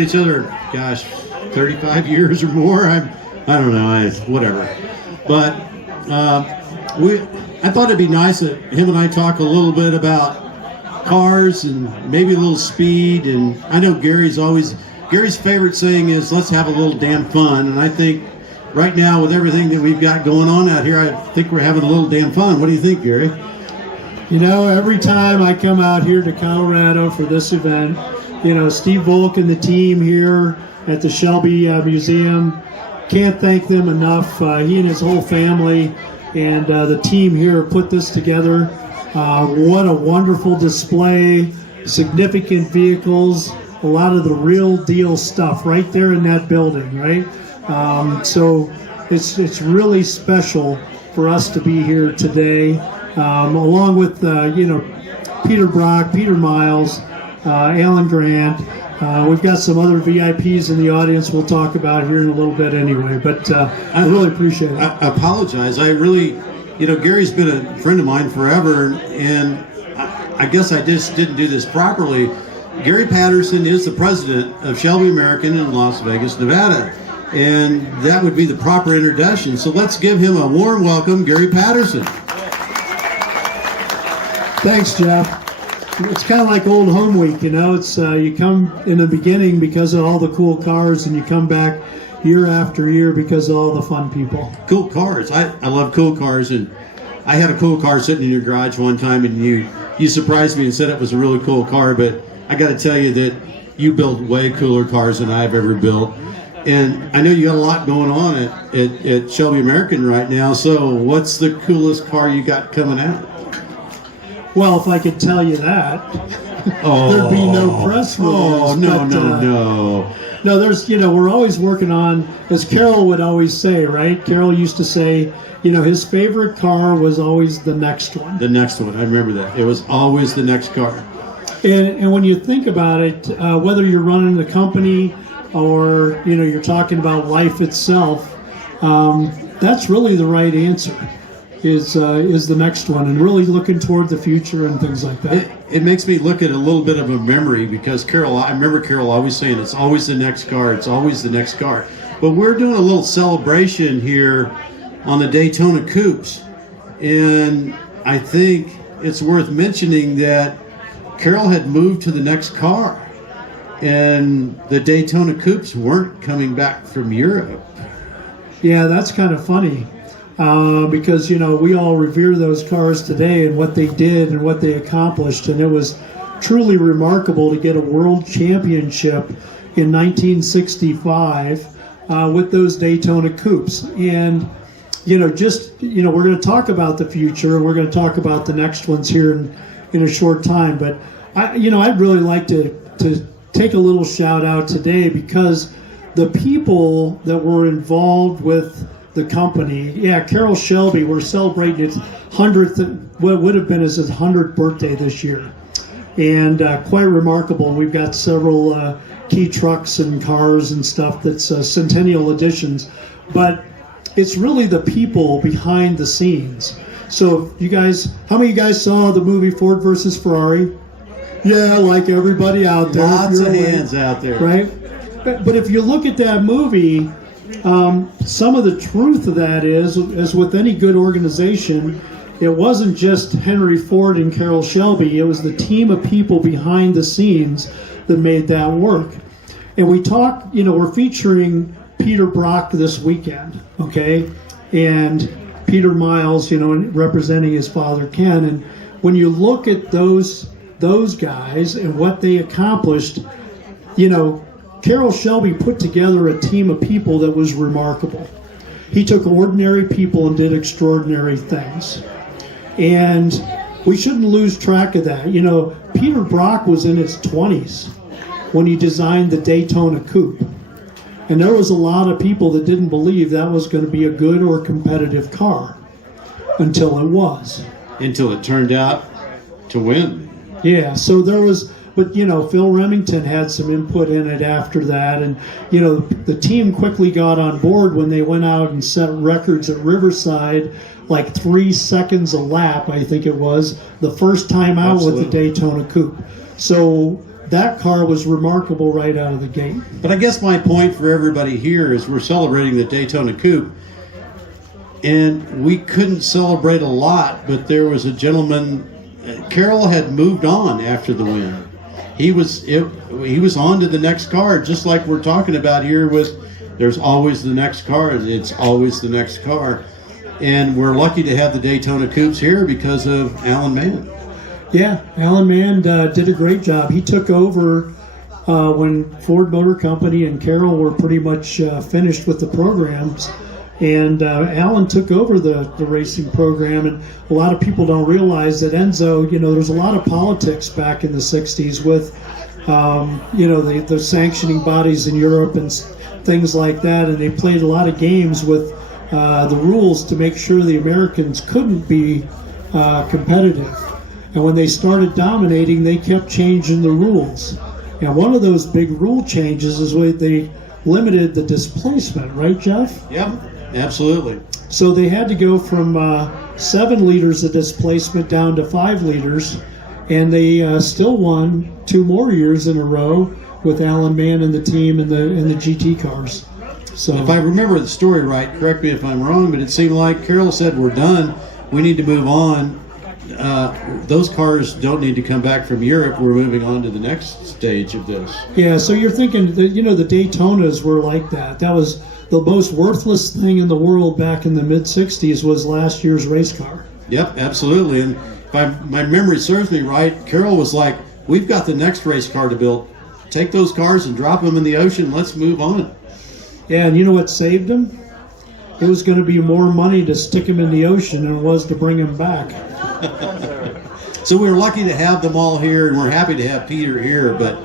known each other, gosh, 35 years or more. I don't know, whatever. But I thought it'd be nice that him and I talk a little bit about cars and maybe a little speed. And I know Gary's favorite saying is, let's have a little damn fun. And I think right now with everything that we've got going on out here, I think we're having a little damn fun. What do you think, Gary? You know, every time I come out here to Colorado for this event, you know, Steve Volk and the team here at the Shelby Museum, can't thank them enough. He and his whole family and the team here put this together. What a wonderful display, significant vehicles, a lot of the real deal stuff right there in that building, right? So it's really special for us to be here today, along with, you know, Peter Brock, Peter Miles, Alan Grant. We've got some other VIPs in the audience we'll talk about here in a little bit anyway, but I really appreciate it. I apologize. I really, you know, Gary's been a friend of mine forever, and I guess I just didn't do this properly. Gary Patterson is the president of Shelby American in Las Vegas, Nevada, and that would be the proper introduction. So let's give him a warm welcome, Gary Patterson. Thanks, Jeff. It's kind of like old home week, you know. It's you come in the beginning because of all the cool cars, and you come back year after year because of all the fun people. Cool cars. I love cool cars, and I had a cool car sitting in your garage one time, and you surprised me and said it was a really cool car, but I got to tell you that you build way cooler cars than I've ever built. And I know you got a lot going on at Shelby American right now, so what's the coolest car you got coming out? Well, if I could tell you that, there'd be no press release. Oh, no. No, there's, you know, we're always working on, as Carol would always say, right? Carol used to say, you know, his favorite car was always the next one. The next one, I remember that. It was always the next car. And when you think about it, whether you're running the company or, you know, you're talking about life itself, that's really the right answer. Is the next one, and really looking toward the future and things like that. It makes me look at a little bit of a memory, because I remember Carol always saying it's always the next car, it's always the next car. But we're doing a little celebration here on the Daytona Coupes, and I think it's worth mentioning that Carol had moved to the next car, and the Daytona Coupes weren't coming back from Europe. Yeah, that's kind of funny. Because, you know, we all revere those cars today and what they did and what they accomplished, and it was truly remarkable to get a world championship in 1965 with those Daytona Coupes. And, you know, we're going to talk about the future, and we're going to talk about the next ones here in a short time. But, I'd really like to take a little shout out today, because the people that were involved with the company, Carroll Shelby, we're celebrating its 100th, what would have been his 100th birthday this year, and quite remarkable. We've got several key trucks and cars and stuff that's centennial editions, but it's really the people behind the scenes. So you guys, how many of you guys saw the movie Ford versus Ferrari? Yeah, like everybody out there. Lots of hands out there. Right? But if you look at that movie, some of the truth of that is, as with any good organization, it wasn't just Henry Ford and Carroll Shelby. It was the team of people behind the scenes that made that work. And we talk, you know, we're featuring Peter Brock this weekend, okay? And Peter Miles, you know, representing his father Ken. And when you look at those guys and what they accomplished, you know, Carroll Shelby put together a team of people that was remarkable. He took ordinary people and did extraordinary things. And we shouldn't lose track of that. You know, Peter Brock was in his 20s when he designed the Daytona Coupe. And there was a lot of people that didn't believe that was going to be a good or competitive car until it was. Until it turned out to win. Yeah, so there was... But, you know, Phil Remington had some input in it after that. And, you know, the team quickly got on board when they went out and set records at Riverside, like 3 seconds a lap, I think it was, the first time out. Absolutely. With the Daytona Coupe. So that car was remarkable right out of the gate. But I guess my point for everybody here is we're celebrating the Daytona Coupe, and we couldn't celebrate a lot, but there was a gentleman, Carroll had moved on after the win. He was on to the next car, just like we're talking about here with there's always the next car, it's always the next car. And we're lucky to have the Daytona Coupes here because of Alan Mann. Yeah, Alan Mann did a great job. He took over when Ford Motor Company and Carroll were pretty much finished with the programs. And Alan took over the racing program. And a lot of people don't realize that Enzo, there's a lot of politics back in the 60s with, the sanctioning bodies in Europe and things like that. And they played a lot of games with the rules to make sure the Americans couldn't be competitive. And when they started dominating, they kept changing the rules. And one of those big rule changes is where they limited the displacement, right, Jeff? Yep, absolutely. So they had to go from 7 liters of displacement down to 5 liters, and they still won 2 more years in a row with Alan Mann and the team in the GT cars. So if I remember the story right, correct me if I'm wrong, but it seemed like Carroll said, we're done, we need to move on. Those cars don't need to come back from Europe. We're moving on to the next stage of this. Yeah, so you're thinking that, the Daytonas were like that. That was the most worthless thing in the world back in the mid-'60s was last year's race car. Yep, absolutely. And if my memory serves me right, Carroll was like, we've got the next race car to build. Take those cars and drop them in the ocean. Let's move on. Yeah, and you know what saved them? It was going to be more money to stick them in the ocean than it was to bring them back. So we're lucky to have them all here, and we're happy to have Peter here. But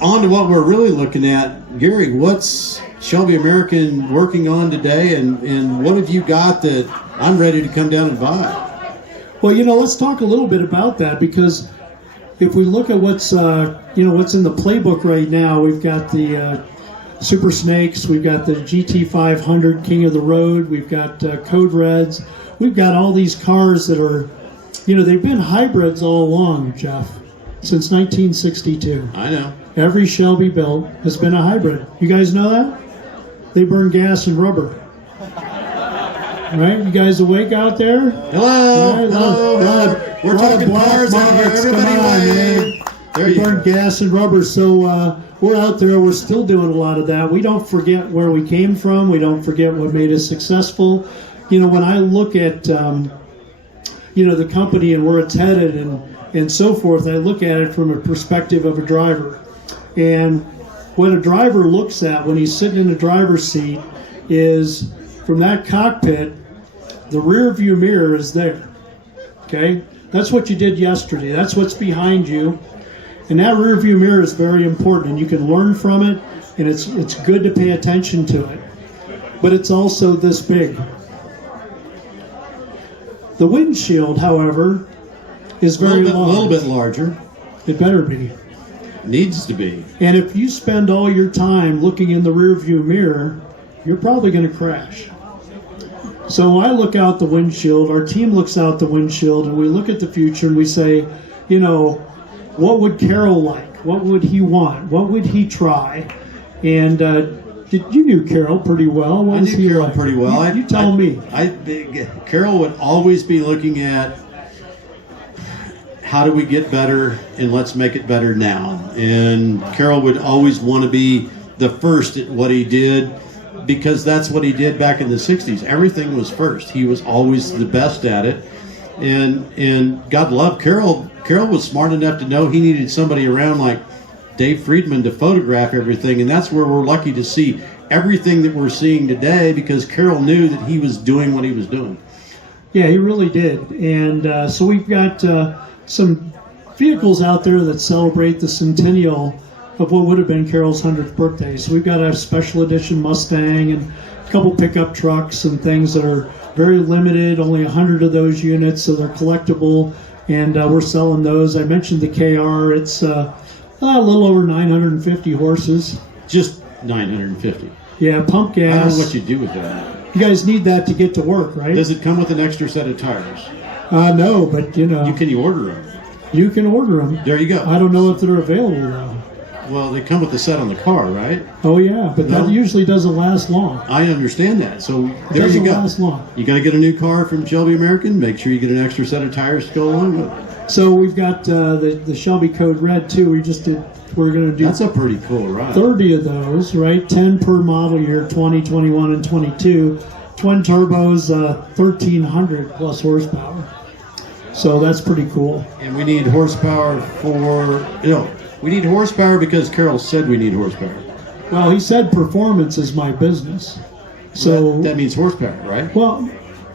on to what we're really looking at. Gary, what's Shelby American working on today, and what have you got that I'm ready to come down and buy? Well, let's talk a little bit about that, because if we look at what's what's in the playbook right now, we've got the Super Snakes, we've got the GT500 King of the Road, we've got Code Reds, we've got all these cars that are, they've been hybrids all along, Jeff, since 1962. I know. Every Shelby built has been a hybrid. You guys know that? They burn gas and rubber. Right? You guys awake out there? Hello. Right? Hello. We're talking cars out here. Everybody wave. There you burn go. gas and rubber. So we're out there. We're still doing a lot of that. We don't forget where we came from. We don't forget what made us successful. When I look at, the company and where it's headed and so forth, I look at it from a perspective of a driver. And what a driver looks at when he's sitting in the driver's seat is from that cockpit, the rear view mirror is there. Okay? That's what you did yesterday. That's what's behind you. And that rear view mirror is very important, and you can learn from it, and it's good to pay attention to it. But it's also this big. The windshield, however, is very large. A little bit larger. It better be. Needs to be. And if you spend all your time looking in the rear view mirror, you're probably going to crash. So I look out the windshield, our team looks out the windshield, and we look at the future and we say, what would Carroll like? What would he want? What would he try? And you knew Carroll pretty well. What I was knew he Carroll like? pretty well. You tell me. Carroll would always be looking at how do we get better, and let's make it better now. And Carroll would always want to be the first at what he did, because that's what he did back in the 60s. Everything was first. He was always the best at it. And God love Carroll. Carroll was smart enough to know he needed somebody around like Dave Friedman to photograph everything, and that's where we're lucky to see everything that we're seeing today, because Carroll knew that he was doing what he was doing. Yeah, he really did. And so we've got some vehicles out there that celebrate the centennial of what would have been Carroll's 100th birthday. So we've got a special edition Mustang and a couple pickup trucks and things that are very limited, only 100 of those units, so they're collectible, and we're selling those. I mentioned the KR. It's a little over 950 horses. Just 950. Yeah, pump gas. I don't know what you do with that. You guys need that to get to work, right? Does it come with an extra set of tires? No, but Can you order them? You can order them. There you go. I don't know if they're available though. Well, they come with the set on the car, right? Oh yeah, but No. that usually doesn't last long. I understand that. So It there you doesn't go. last long. You got to get a new car from Shelby American. Make sure you get an extra set of tires to go along with it. So we've got the Shelby Code Red too. We're going to do That's a pretty cool ride. 30 of those, right? 10 per model year, 20, 21, and 22. Twin turbos, 1,300 plus horsepower. So that's pretty cool. And we need horsepower we need horsepower because Carol said we need horsepower. Well, he said performance is my business. So That means horsepower, right? well,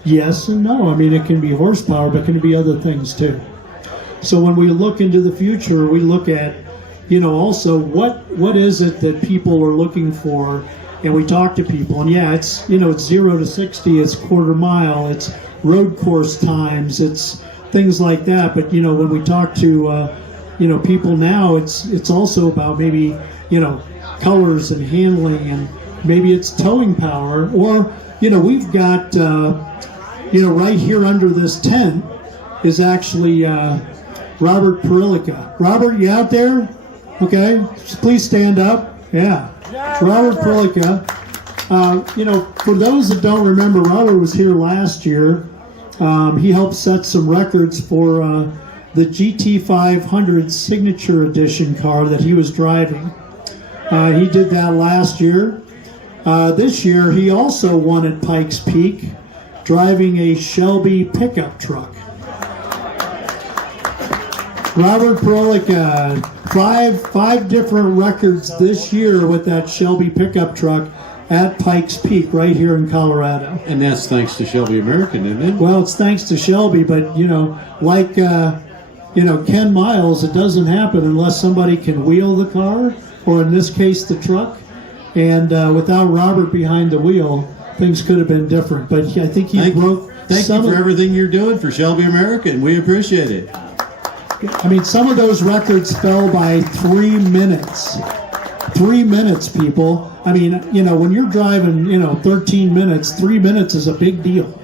yes and no. I mean, it can be horsepower, but it can be other things too. So when we look into the future, we look at, also what is it that people are looking for, and we talk to people, and yeah, it's 0 to 60, it's quarter mile, it's road course times, it's things like that. But when we talk to people now, it's also about maybe colors and handling, and maybe it's towing power, or we've got right here under this tent is actually Robert Perilica. Robert, you out there? Okay, please stand up. Yeah, Robert Perilica. For those that don't remember, Robert was here last year. He helped set some records for the GT500 Signature Edition car that he was driving. He did that last year. This year, he also won at Pikes Peak, driving a Shelby pickup truck. Robert Perilica, five different records this year with that Shelby pickup truck at Pikes Peak, right here in Colorado. And that's thanks to Shelby American, isn't it? Well, it's thanks to Shelby, but like Ken Miles, it doesn't happen unless somebody can wheel the car, or in this case, the truck. And without Robert behind the wheel, things could have been different. But I think he broke. Thank you for everything you're doing for Shelby American. We appreciate it. I mean, some of those records fell by 3 minutes. 3 minutes, people. I mean, when you're driving, 13 minutes, 3 minutes is a big deal.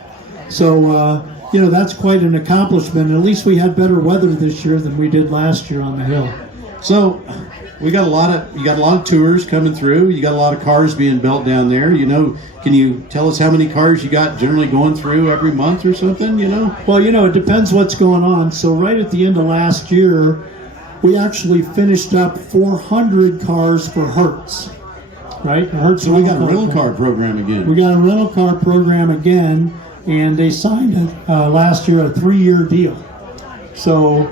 So, that's quite an accomplishment. At least we had better weather this year than we did last year on the hill. So, you got a lot of tours coming through. You got a lot of cars being built down there. Can you tell us how many cars you got generally going through every month or something? Well, it depends what's going on. So right at the end of last year, we actually finished up 400 cars for Hertz. Right? Hertz. So we got a rental car program again. We got a rental car program again, and they signed it last year, a 3-year deal. So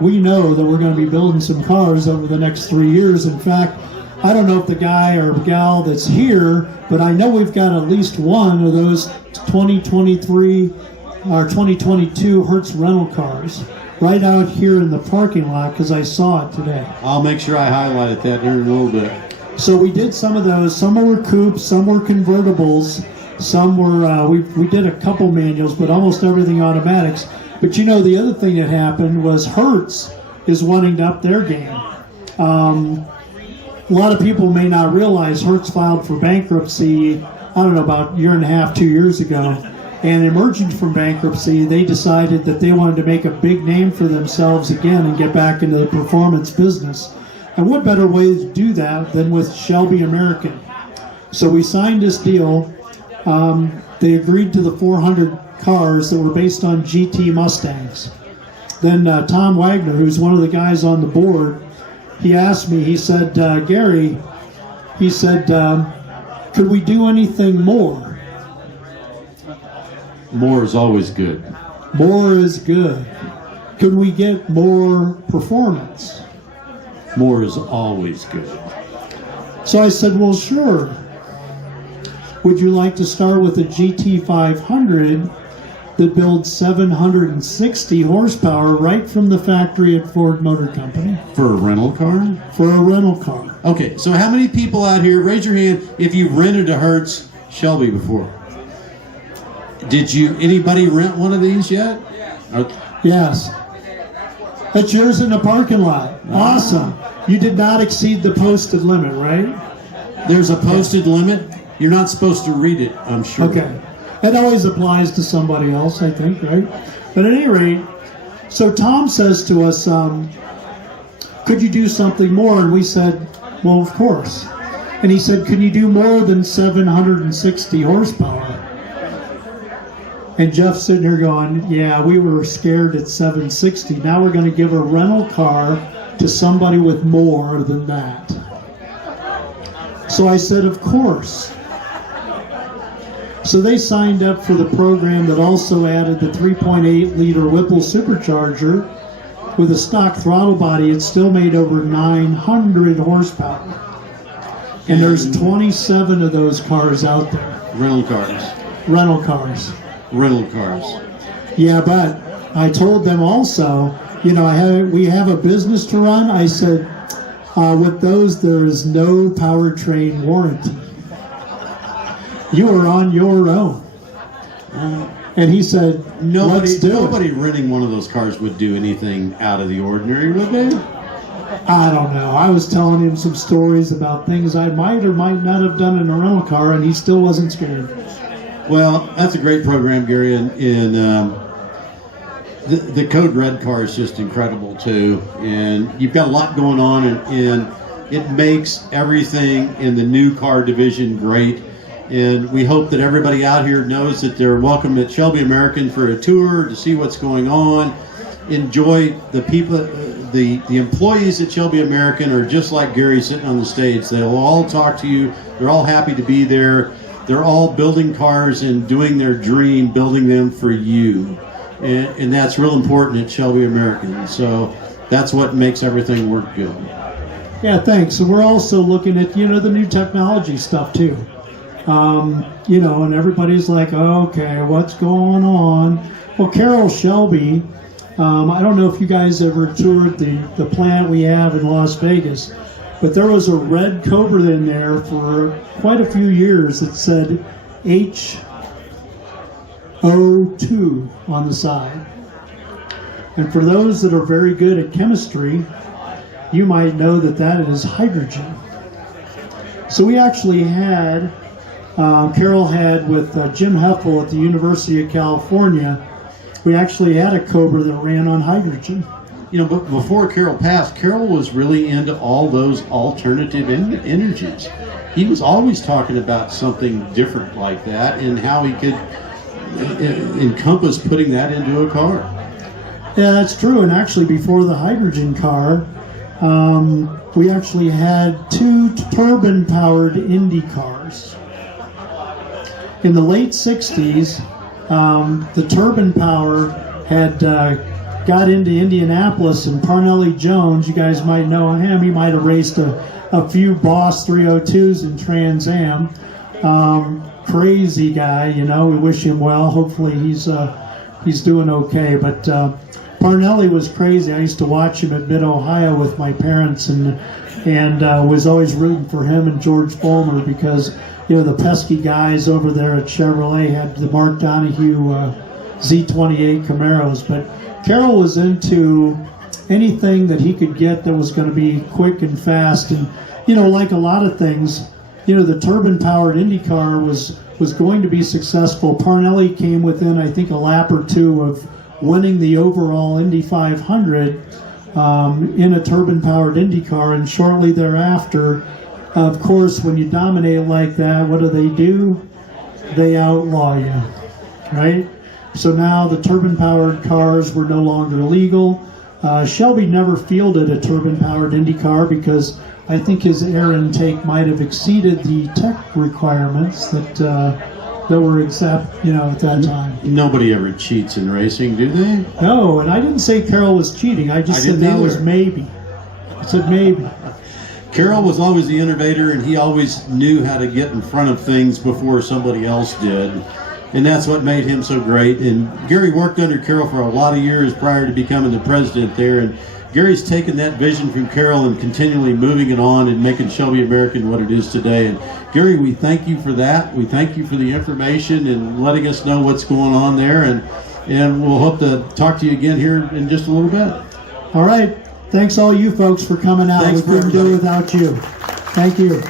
we know that we're going to be building some cars over the next 3 years. In fact, I don't know if the guy or gal that's here, but I know we've got at least one of those 2023 or 2022 Hertz rental cars right out here in the parking lot, because I saw it today. I'll make sure I highlighted that here in a little bit. So we did some of those. Some were coupes, some were convertibles, some were, we did a couple manuals, but almost everything automatics. But the other thing that happened was Hertz is wanting to up their game. A lot of people may not realize Hertz filed for bankruptcy, I don't know, about a year and a half, 2 years ago. And emerging from bankruptcy, they decided that they wanted to make a big name for themselves again and get back into the performance business. And what better way to do that than with Shelby American? So we signed this deal. They agreed to the 400 cars that were based on GT Mustangs. Then Tom Wagner, who's one of the guys on the board, he asked me, he said, Gary, he said, could we do anything more? More is always good. More is good. Could we get more performance? More is always good. So I said, well, sure. Would you like to start with a GT500 that builds 760 horsepower right from the factory at Ford Motor Company? For a rental car? For a rental car. Okay, so how many people out here, raise your hand if you rented a Hertz Shelby before? Did anybody rent one of these yet? Yes. That's yours in the parking lot. Awesome. You did not exceed the posted limit, right? There's a posted limit. You're not supposed to read it, I'm sure. Okay. It always applies to somebody else, I think, right? But at any rate, So Tom says to us, could you do something more? And we said, well, of course. And he said, can you do more than 760 horsepower? And Jeff's sitting here going, yeah, we were scared at 760. Now we're going to give a rental car to somebody with more than that. So I said, of course. So they signed up for the program that also added the 3.8-liter Whipple supercharger. With a stock throttle body, it still made over 900 horsepower. And there's 27 of those cars out there. Rental cars. Rental cars. Rental cars. Yeah, but I told them also, you know, we have a business to run. I said, with those, there is no powertrain warranty. You are on your own. And he said, nobody renting one of those cars would do anything out of the ordinary, would they? I don't know. I was telling him some stories about things I might or might not have done in a rental car, and he still wasn't scared. Well, that's a great program, Gary, and the Code Red car is just incredible, too. And you've got a lot going on, and it makes everything in the new car division great. And we hope that everybody out here knows that they're welcome at Shelby American for a tour to see what's going on. Enjoy the people, the employees at Shelby American are just like Gary sitting on the stage. They'll all talk to you. They're all happy to be there. They're all building cars and doing their dream, building them for you. And that's real important at Shelby American. So that's what makes everything work good. Yeah, thanks. And we're also looking at, the new technology stuff too. And everybody's like, okay, what's going on? Well, Carroll Shelby, I don't know if you guys ever toured the plant we have in Las Vegas, but there was a red Cobra in there for quite a few years that said HO2 on the side. And for those that are very good at chemistry, you might know that is hydrogen. So we actually had, Carroll had with Jim Heffel at the University of California, we actually had a Cobra that ran on hydrogen. But before Carroll passed, Carroll was really into all those alternative energies. He was always talking about something different like that and how he could encompass putting that into a car. Yeah, that's true. And actually, before the hydrogen car, we actually had 2 turbine-powered Indy cars. In the late 60s, the turbine power had got into Indianapolis, and Parnelli Jones, you guys might know him, he might have raced a few Boss 302s in Trans Am. Crazy guy, we wish him well. Hopefully he's doing okay. But Parnelli was crazy. I used to watch him at Mid-Ohio with my parents, and was always rooting for him and George Fulmer because the pesky guys over there at Chevrolet had the Mark Donahue Z28 Camaros. But Carroll was into anything that he could get that was going to be quick and fast. And, like a lot of things, the turbine-powered Indy car was going to be successful. Parnelli came within, I think, a lap or two of winning the overall Indy 500 in a turbine-powered Indy car. And shortly thereafter, of course, when you dominate like that, what do? They outlaw you, right? So now the turbine-powered cars were no longer legal. Shelby never fielded a turbine-powered Indy car because I think his air intake might have exceeded the tech requirements that were at that time. Nobody ever cheats in racing, do they? No, and I didn't say Carroll was cheating. I just said that was maybe. I said maybe. Carroll was always the innovator, and he always knew how to get in front of things before somebody else did. And that's what made him so great. And Gary worked under Carroll for a lot of years prior to becoming the president there. And Gary's taken that vision from Carroll and continually moving it on and making Shelby American what it is today. And Gary, we thank you for that. We thank you for the information and letting us know what's going on there. And we'll hope to talk to you again here in just a little bit. All right. Thanks all you folks for coming out. Thanks, we couldn't do it without you. Thank you.